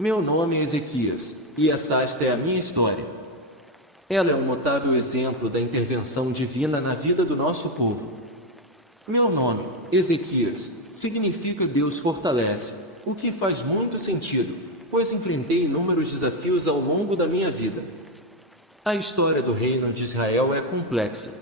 Meu nome é Ezequias, e esta é a minha história. Ela é um notável exemplo da intervenção divina na vida do nosso povo. Meu nome, Ezequias, significa Deus fortalece, o que faz muito sentido, pois enfrentei inúmeros desafios ao longo da minha vida. A história do reino de Israel é complexa.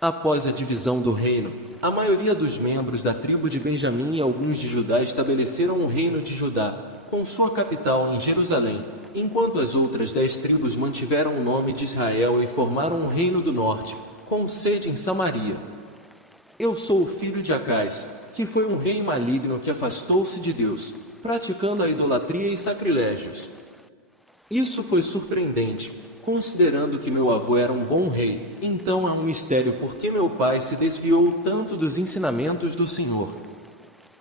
Após a divisão do reino, a maioria dos membros da tribo de Benjamim e alguns de Judá estabeleceram o reino de Judá, com sua capital em Jerusalém, enquanto as outras 10 tribos mantiveram o nome de Israel e formaram o reino do norte, com sede em Samaria. Eu sou o filho de Acais, que foi um rei maligno que afastou-se de Deus, praticando a idolatria e sacrilégios. Isso foi surpreendente, considerando que meu avô era um bom rei, então é um mistério por que meu pai se desviou tanto dos ensinamentos do Senhor.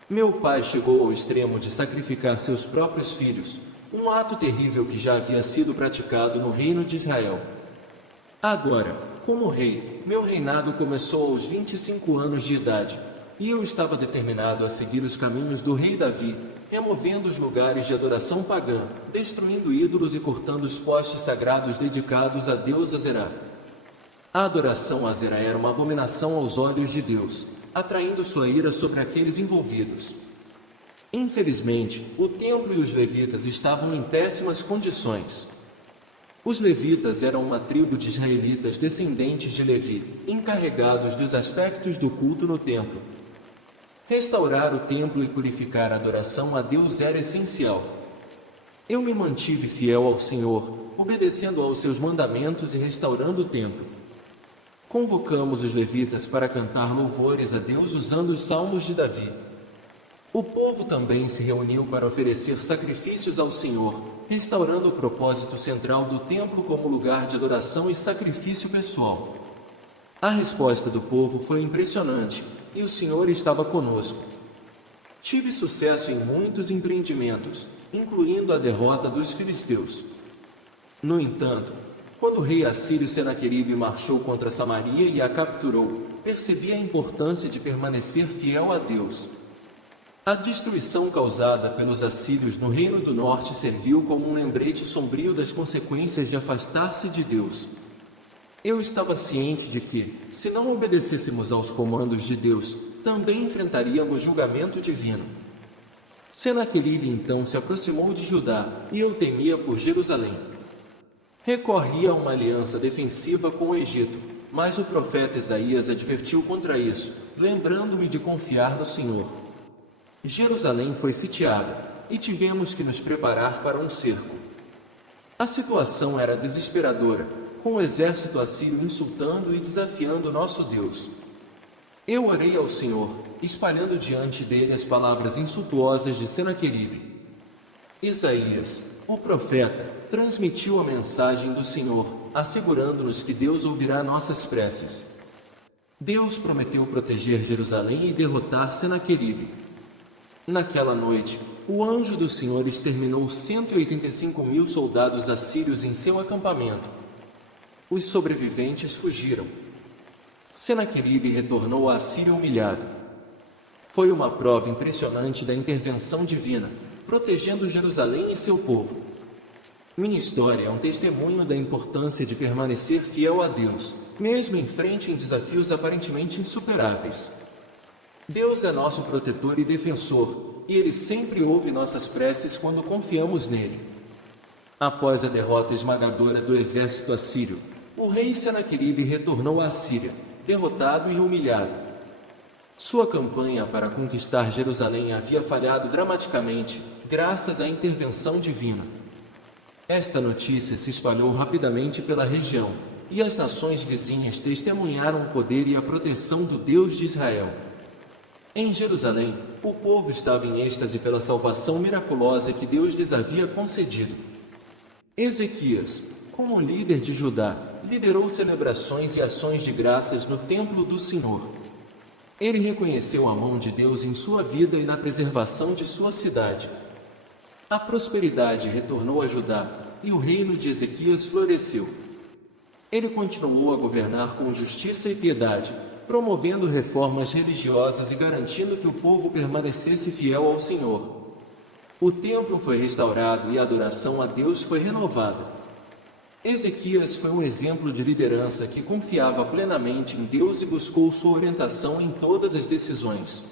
Meu pai chegou ao extremo de sacrificar seus próprios filhos, um ato terrível que já havia sido praticado no reino de Israel. Agora, como rei, meu reinado começou aos 25 anos de idade, e eu estava determinado a seguir os caminhos do rei Davi, removendo os lugares de adoração pagã, destruindo ídolos e cortando os postes sagrados dedicados a Deus Azerá. A adoração a Azerá era uma abominação aos olhos de Deus, atraindo sua ira sobre aqueles envolvidos. Infelizmente, o templo e os levitas estavam em péssimas condições. Os levitas eram uma tribo de israelitas descendentes de Levi, encarregados dos aspectos do culto no templo. Restaurar o templo e purificar a adoração a Deus era essencial. Eu me mantive fiel ao Senhor, obedecendo aos seus mandamentos e restaurando o templo. Convocamos os levitas para cantar louvores a Deus usando os salmos de Davi. O povo também se reuniu para oferecer sacrifícios ao Senhor, restaurando o propósito central do templo como lugar de adoração e sacrifício pessoal. A resposta do povo foi impressionante, e o Senhor estava conosco. Tive sucesso em muitos empreendimentos, incluindo a derrota dos filisteus. No entanto, quando o rei assírio Senaqueribe marchou contra Samaria e a capturou, percebi a importância de permanecer fiel a Deus. A destruição causada pelos assírios no Reino do Norte serviu como um lembrete sombrio das consequências de afastar-se de Deus. Eu estava ciente de que, se não obedecêssemos aos comandos de Deus, também enfrentaríamos julgamento divino. Senaqueribe então se aproximou de Judá, e eu temia por Jerusalém. Recorri a uma aliança defensiva com o Egito, mas o profeta Isaías advertiu contra isso, lembrando-me de confiar no Senhor. Jerusalém foi sitiada, e tivemos que nos preparar para um cerco. A situação era desesperadora, com o exército assírio insultando e desafiando nosso Deus. Eu orei ao Senhor, espalhando diante dele as palavras insultuosas de Senaqueribe. Isaías, o profeta, transmitiu a mensagem do Senhor, assegurando-nos que Deus ouvirá nossas preces. Deus prometeu proteger Jerusalém e derrotar Senaqueribe. Naquela noite, o anjo do Senhor exterminou 185.000 soldados assírios em seu acampamento. Os sobreviventes fugiram. Senaqueribe retornou à Assíria humilhado. Foi uma prova impressionante da intervenção divina, protegendo Jerusalém e seu povo. Minha história é um testemunho da importância de permanecer fiel a Deus, mesmo em frente a desafios aparentemente insuperáveis. Deus é nosso protetor e defensor, e Ele sempre ouve nossas preces quando confiamos nele. Após a derrota esmagadora do exército assírio, o rei Senaqueribe retornou à Síria, derrotado e humilhado. Sua campanha para conquistar Jerusalém havia falhado dramaticamente, graças à intervenção divina. Esta notícia se espalhou rapidamente pela região, e as nações vizinhas testemunharam o poder e a proteção do Deus de Israel. Em Jerusalém, o povo estava em êxtase pela salvação miraculosa que Deus lhes havia concedido. Ezequias, como líder de Judá, liderou celebrações e ações de graças no templo do Senhor. Ele reconheceu a mão de Deus em sua vida e na preservação de sua cidade. A prosperidade retornou a Judá, e o reino de Ezequias floresceu. Ele continuou a governar com justiça e piedade, promovendo reformas religiosas e garantindo que o povo permanecesse fiel ao Senhor. O templo foi restaurado e a adoração a Deus foi renovada. Ezequias foi um exemplo de liderança que confiava plenamente em Deus e buscou sua orientação em todas as decisões.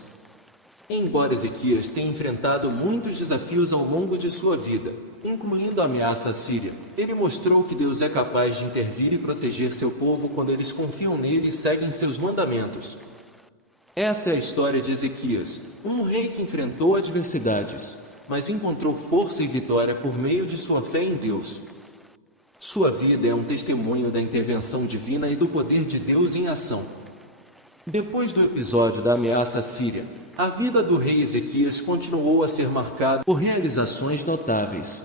Embora Ezequias tenha enfrentado muitos desafios ao longo de sua vida, incluindo a ameaça assíria, ele mostrou que Deus é capaz de intervir e proteger seu povo quando eles confiam nele e seguem seus mandamentos. Essa é a história de Ezequias, um rei que enfrentou adversidades, mas encontrou força e vitória por meio de sua fé em Deus. Sua vida é um testemunho da intervenção divina e do poder de Deus em ação. Depois do episódio da ameaça síria, a vida do rei Ezequias continuou a ser marcada por realizações notáveis.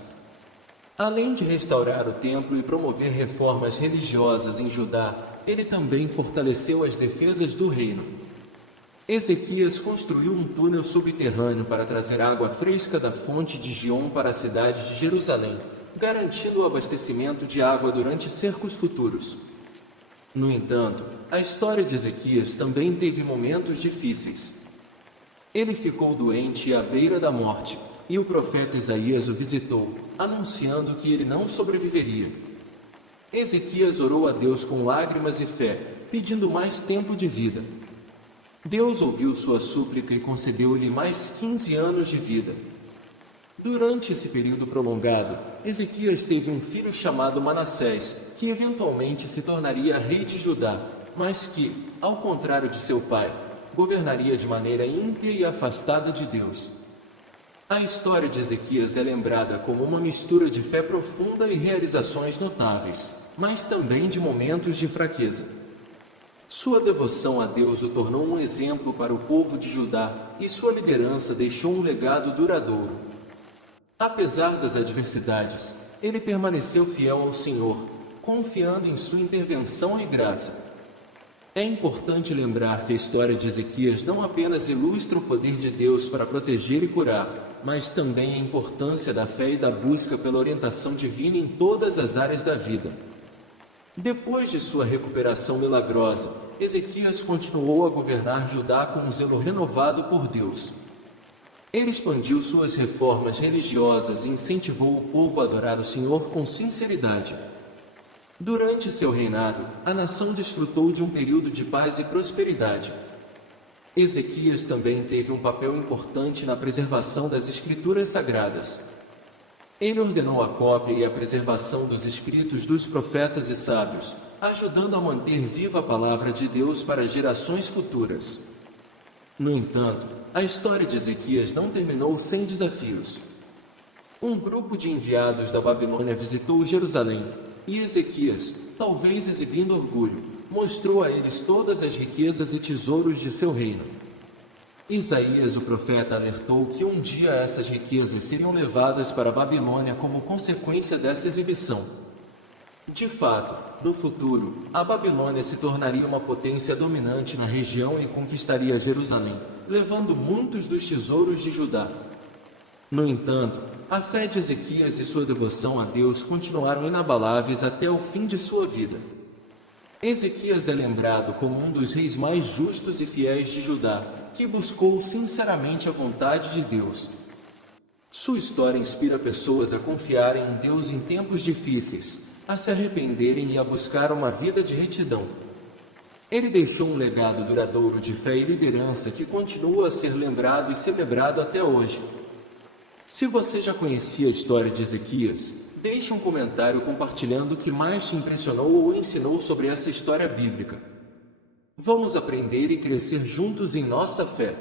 Além de restaurar o templo e promover reformas religiosas em Judá, ele também fortaleceu as defesas do reino. Ezequias construiu um túnel subterrâneo para trazer água fresca da fonte de Giom para a cidade de Jerusalém, garantindo o abastecimento de água durante cercos futuros. No entanto, a história de Ezequias também teve momentos difíceis. Ele ficou doente e à beira da morte, e o profeta Isaías o visitou, anunciando que ele não sobreviveria. Ezequias orou a Deus com lágrimas e fé, pedindo mais tempo de vida. Deus ouviu sua súplica e concedeu-lhe mais 15 anos de vida. Durante esse período prolongado, Ezequias teve um filho chamado Manassés, que eventualmente se tornaria rei de Judá, mas que, ao contrário de seu pai, governaria de maneira ímpia e afastada de Deus. A história de Ezequias é lembrada como uma mistura de fé profunda e realizações notáveis, mas também de momentos de fraqueza. Sua devoção a Deus o tornou um exemplo para o povo de Judá, e sua liderança deixou um legado duradouro. Apesar das adversidades, ele permaneceu fiel ao Senhor, confiando em sua intervenção e graça. É importante lembrar que a história de Ezequias não apenas ilustra o poder de Deus para proteger e curar, mas também a importância da fé e da busca pela orientação divina em todas as áreas da vida. Depois de sua recuperação milagrosa, Ezequias continuou a governar Judá com um zelo renovado por Deus. Ele expandiu suas reformas religiosas e incentivou o povo a adorar o Senhor com sinceridade. Durante seu reinado, a nação desfrutou de um período de paz e prosperidade. Ezequias também teve um papel importante na preservação das Escrituras Sagradas. Ele ordenou a cópia e a preservação dos escritos dos profetas e sábios, ajudando a manter viva a palavra de Deus para gerações futuras. No entanto, a história de Ezequias não terminou sem desafios. Um grupo de enviados da Babilônia visitou Jerusalém, e Ezequias, talvez exibindo orgulho, mostrou a eles todas as riquezas e tesouros de seu reino. Isaías, o profeta, alertou que um dia essas riquezas seriam levadas para a Babilônia como consequência dessa exibição. De fato, no futuro, a Babilônia se tornaria uma potência dominante na região e conquistaria Jerusalém, levando muitos dos tesouros de Judá. No entanto, a fé de Ezequias e sua devoção a Deus continuaram inabaláveis até o fim de sua vida. Ezequias é lembrado como um dos reis mais justos e fiéis de Judá, que buscou sinceramente a vontade de Deus. Sua história inspira pessoas a confiarem em Deus em tempos difíceis, a se arrependerem e a buscar uma vida de retidão. Ele deixou um legado duradouro de fé e liderança que continua a ser lembrado e celebrado até hoje. Se você já conhecia a história de Ezequias, deixe um comentário compartilhando o que mais te impressionou ou ensinou sobre essa história bíblica. Vamos aprender e crescer juntos em nossa fé.